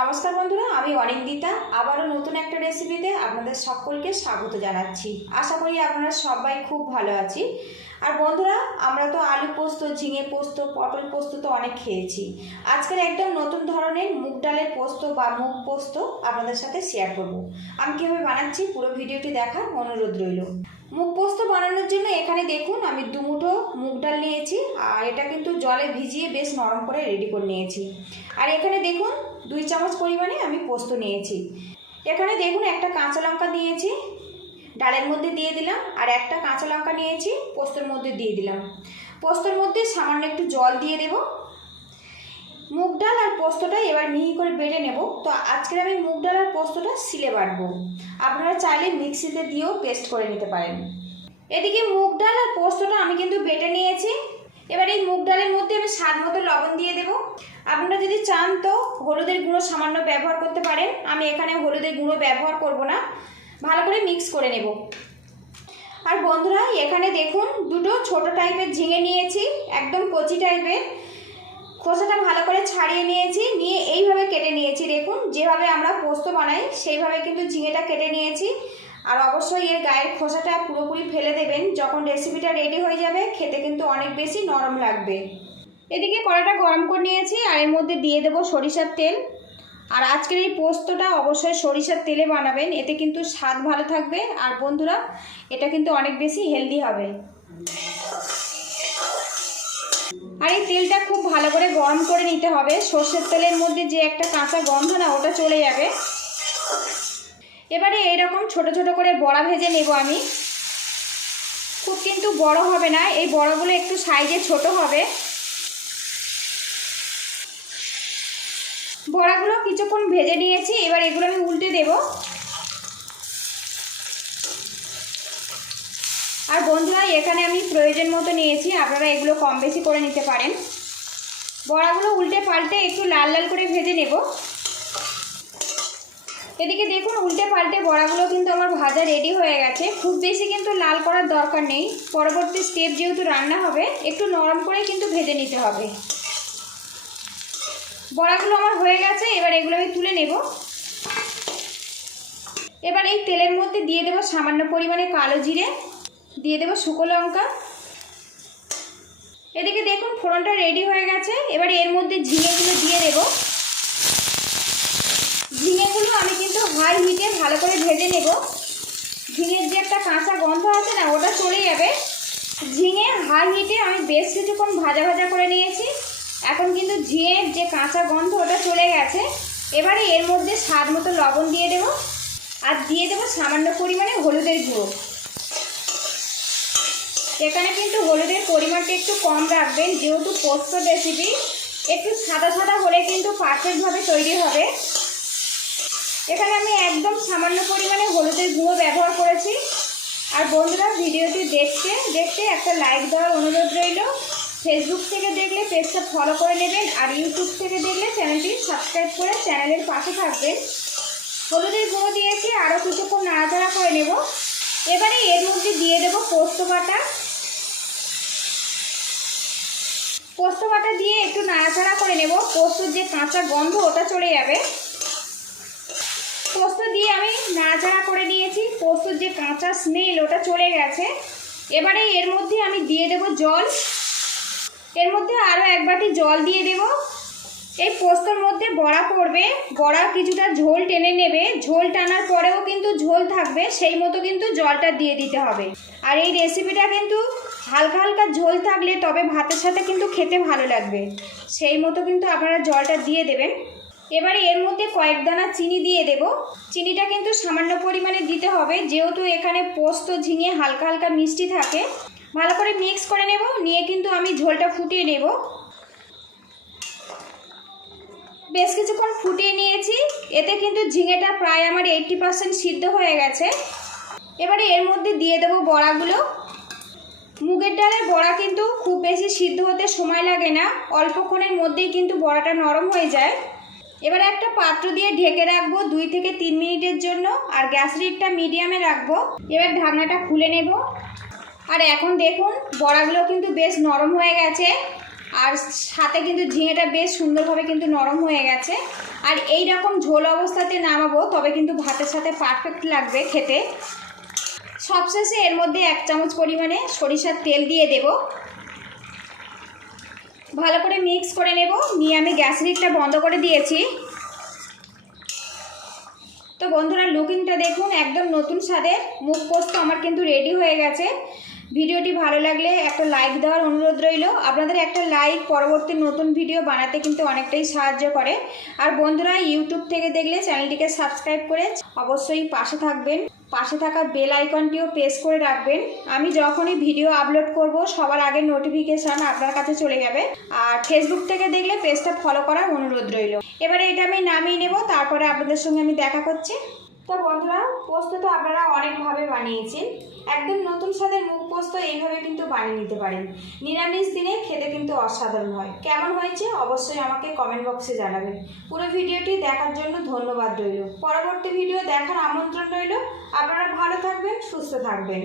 নমস্কার বন্ধুরা, আমি অনিন্দিতা আবারও নতুন একটা রেসিপিতে আপনাদের সকলকে স্বাগত জানাচ্ছি। আশা করি আপনারা সবাই খুব ভালো আছি। আর বন্ধুরা, আমরা তো আলু পোস্ত, ঝিঙে পোস্ত, পটল পোস্ত তো অনেক খেয়েছি। আজকের একদম নতুন ধরনের মুগ ডালের পোস্ত বা মুগ পোস্ত আপনাদের সাথে শেয়ার করব। আমি কীভাবে বানাচ্ছি পুরো ভিডিওটি দেখার অনুরোধ রইল। মুগ পোস্ত বানানোর জন্য এখানে দেখুন আমি 2 মুঠো মুগ ডাল নিয়েছি, আর এটা কিন্তু জলে ভিজিয়ে বেশ নরম করে রেডি করে নিয়েছি। আর এখানে দেখুন 2 চামচ পরিমাণে আমি পোস্ত নিয়েছি। এখানে দেখুন একটা কাঁচা লঙ্কা নিয়েছি, ডালের মধ্যে দিয়ে দিলাম, আর একটা কাঁচা লঙ্কা নিয়েছি পোস্তর মধ্যে দিয়ে দিলাম। পোস্তর মধ্যে সামান্য একটু জল দিয়ে দেব। মুগ ডাল আর পোস্তটা এবার মিহি করে বেটে নেব। তো আজকে আমি মুগ ডাল আর পোস্তটা শিলে বাটবো, আপনারা চাইলে মিক্সিতে দিয়েও পেস্ট করে নিতে পারেন। এদিকে মুগ ডাল আর পোস্তটা আমি কিন্তু বেটে নিয়েছি। এবার এই মুগ ডালের মধ্যে আমি স্বাদ মতো লবণ দিয়ে দেব। আপনারা যদি চান তো হলুদের গুঁড়ো সামান্য ব্যবহার করতে পারেন, আমি এখানে হলুদের গুঁড়ো ব্যবহার করব না। ভালো করে মিক্স করে নেব। আর বন্ধুরা, এখানে দেখুন 2টো ছোট টাইপের ঝিঙে নিয়েছি, একদম কচি টাইপের। খোসাটা ভালো করে ছাড়িয়ে নিয়েছি, নিয়ে এইভাবে কেটে নিয়েছি। দেখুন যেভাবে আমরা পোস্ত বানাই সেইভাবে কিন্তু ঝিঙেটা কেটে নিয়েছি। আর অবশ্যই এর গায়ের খোসাটা পুরোপুরি ফেলে দেবেন, যখন রেসিপিটা রেডি হয়ে যাবে খেতে কিন্তু অনেক বেশি নরম লাগবে। এদিকে কড়াইটা গরম করে নিয়েছি, আর এর মধ্যে দিয়ে দেব সরিষার তেল। আর আজকের এই পোস্তটা অবশ্যই সরিষার তেলে বানাবেন, এতে কিন্তু স্বাদ ভালো থাকবে। আর বন্ধুরা, এটা কিন্তু অনেক বেশি হেলদি হবে। আর এই তেলটা খুব ভালো করে গরম করে নিতে হবে। সর্ষের তেলের মধ্যে যে একটা কাঁচা গন্ধ না, ওটা চলে যাবে। এবারে এইরকম ছোট ছোট করে বড়া ভেজে নেব আমি। খুব কিন্তু বড় হবে না, এই বড়াগুলো একটু সাইজে ছোট হবে। বড়াগুলো কিছুক্ষণ ভেজে নিয়েছি, এবার এগুলো আমি উল্টে দেব। আর বন্ধুরা, এখানে আমি প্রয়োজন মতো নিয়েছি, আপনারা এগুলো কম বেশি করে নিতে পারেন। বড়াগুলো উল্টে পাল্টে একটু লাল লাল করে ভেজে নেব। এদিকে দেখুন উল্টে পাল্টে বড়াগুলো কিন্তু আমার ভাজা রেডি হয়ে গেছে। খুব বেশি কিন্তু লাল করার দরকার নেই, পরবর্তী স্টেপ যেহেতু রান্না হবে একটু নরম করে কিন্তু ভেজে নিতে হবে। বড়াগুলো আমার হয়ে গেছে, এবার এগুলো আমি তুলে নেব। এবার এই তেলের মধ্যে দিয়ে দেব সামান্য পরিমাণে কালো জিরে, দিয়ে দেব শুকনো লঙ্কা। এদিকে দেখুন ফোড়নটা রেডি হয়ে গেছে, এবার এর মধ্যে ঝিঙেগুলো দিয়ে দেব। ঝিঙেগুলো আমি কিন্তু হাই হিটে ভালো করে ভেজে নেব। ঝিঙের যে একটা কাঁচা গন্ধ আছে না, ওটা চলে যাবে। ঝিঙে হাই হিটে আমি বেশ কিছুক্ষণ ভাজা ভাজা করে নিয়েছি। এখন কিন্তু ঝিঙের যে কাঁচা গন্ধ ওটা চলে গেছে। এবারে এর মধ্যে স্বাদ মতো লবণ দিয়ে দেব, আর দিয়ে দেব সামান্য পরিমাণে হলুদের গুঁড়ো। এখানে কিন্তু হলুদের পরিমাণটা একটু কম রাখবেন, যেহেতু পোস্ত রেসিপি একটু সাদা সাদা হলে কিন্তু পারফেক্টভাবে তৈরি হবে। এখানে আমি একদম সামান্য পরিমাণে হলুদের গুঁড়ো ব্যবহার করেছি। আর বন্ধুরা, ভিডিওটি দেখতে দেখতে একটা লাইক দেওয়ার অনুরোধ রইল। ফেসবুক থেকে দেখলে পেজটা ফলো করে নেবেন, আর ইউটিউব থেকে দেখলে চ্যানেলটি সাবস্ক্রাইব করে চ্যানেলের পাশে থাকবেন। হলুদের গুঁড়ো দিয়েছি, আরও কিছুক্ষণ নাড়াচাড়া করে নেব। এবারে এর মধ্যে দিয়ে দেব পোস্ত বাটা। পোস্ত বাটা দিয়ে একটু নাড়াচাড়া করে নেব, পোস্তর যে কাঁচা গন্ধ ওটা চলে যাবে। পোস্ত দিয়ে আমি নাড়াচাড়া করে নিয়েছি, পোস্তর যে কাঁচা স্মেল ওটা চলে গেছে। এবারে এর মধ্যে আমি দিয়ে দেব জল। এর মধ্যে আরও 1 বাটি জল দিয়ে দেব। এই পোস্তর মধ্যে বড়া পড়বে, বড়া কিছুটা ঝোল টেনে নেবে। ঝোল টানার পরেও কিন্তু ঝোল থাকবে, সেই মতো কিন্তু জলটা দিয়ে দিতে হবে। আর এই রেসিপিটা কিন্তু হালকা হালকা ঝোল থাকলে তবে ভাতের সাথে কিন্তু খেতে ভালো লাগবে, সেই মতো কিন্তু আপনারা জলটা দিয়ে দেবেন। এবারে এর মধ্যে কয়েক দানা চিনি দিয়ে দেব। চিনিটা কিন্তু সামান্য পরিমাণে দিতে হবে, যেহেতু এখানে পোস্ত ঝিঙে হালকা হালকা মিষ্টি থাকে। ভালো করে মিক্স করে নেব, নিয়ে কিন্তু আমি ঝোলটা ফুটিয়ে নেব। বেশ কিছুক্ষণ ফুটিয়ে নিয়েছি, এতে কিন্তু ঝিঙেটা প্রায় আমার 80% সিদ্ধ হয়ে গেছে। এবারে এর মধ্যে দিয়ে দেব বড়াগুলো। মুগের ডালের বড়া কিন্তু খুব বেশি সিদ্ধ হতে সময় লাগে না, অল্পক্ষণের মধ্যেই কিন্তু বড়াটা নরম হয়ে যায়। এবারে একটা পাত্র দিয়ে ঢেকে রাখবো 2 থেকে 3 মিনিটের জন্য, আর গ্যাস লিডটা মিডিয়ামে রাখবো। এবার ঢাকনাটা খুলে নেব। আর এখন দেখুন বড়াগুলো কিন্তু বেশ নরম হয়ে গেছে, আর সাথে কিন্তু ঝিঙেটা বেশ সুন্দরভাবে কিন্তু নরম হয়ে গেছে। আর এই রকম ঝোল অবস্থাতে নামাবো, তবে কিন্তু ভাতের সাথে পারফেক্ট লাগবে খেতে। সবশেষে এর মধ্যে 1 চামচ পরিমাণে সরিষার তেল দিয়ে দেব। ভালো করে মিক্স করে নেব। নিয়ে আমি গ্যাস লিডটা বন্ধ করে দিয়েছি। তো বন্ধুরা, লুকিংটা দেখুন, একদম নতুন স্বাদের মুগ পোস্ত আমার কিন্তু রেডি হয়ে গেছে। ভিডিওটি ভালো লাগলে একটা লাইক দেওয়ার অনুরোধ রইল। আপনাদের একটা লাইক পরবর্তী নতুন ভিডিও বানাতে কিন্তু অনেকটাই সাহায্য করে। আর বন্ধুরা, ইউটিউব থেকে দেখলে চ্যানেলটিকে সাবস্ক্রাইব করে অবশ্যই পাশে থাকবেন। পাশে থাকা বেল আইকনটিও প্রেস করে রাখবেন। আমি যখনই ভিডিও আপলোড করব সবার আগে নোটিফিকেশান আপনার কাছে চলে যাবে। আর ফেসবুক থেকে দেখলে পেজটা ফলো করার অনুরোধ রইল। এবারে এটা আমি নামিয়ে নেব, তারপরে আপনাদের সঙ্গে আমি দেখা করছি। তো বন্ধুরা, পোস্ত তো আপনারা অনেকভাবে বানিয়েছেন। একদম নতুন স্বাদের মুগ পোস্ত এইভাবে কিন্তু বানিয়ে নিতে পারেন। নিরামিষ দিনে খেতে কিন্তু অসাধারণ হয়। কেমন হয়েছে অবশ্যই আমাকে কমেন্ট বক্সে জানাবেন। পুরো ভিডিওটি দেখার জন্য ধন্যবাদ রইল। পরবর্তী ভিডিও দেখার আমন্ত্রণ রইল। আপনারা ভালো থাকবেন, সুস্থ থাকবেন।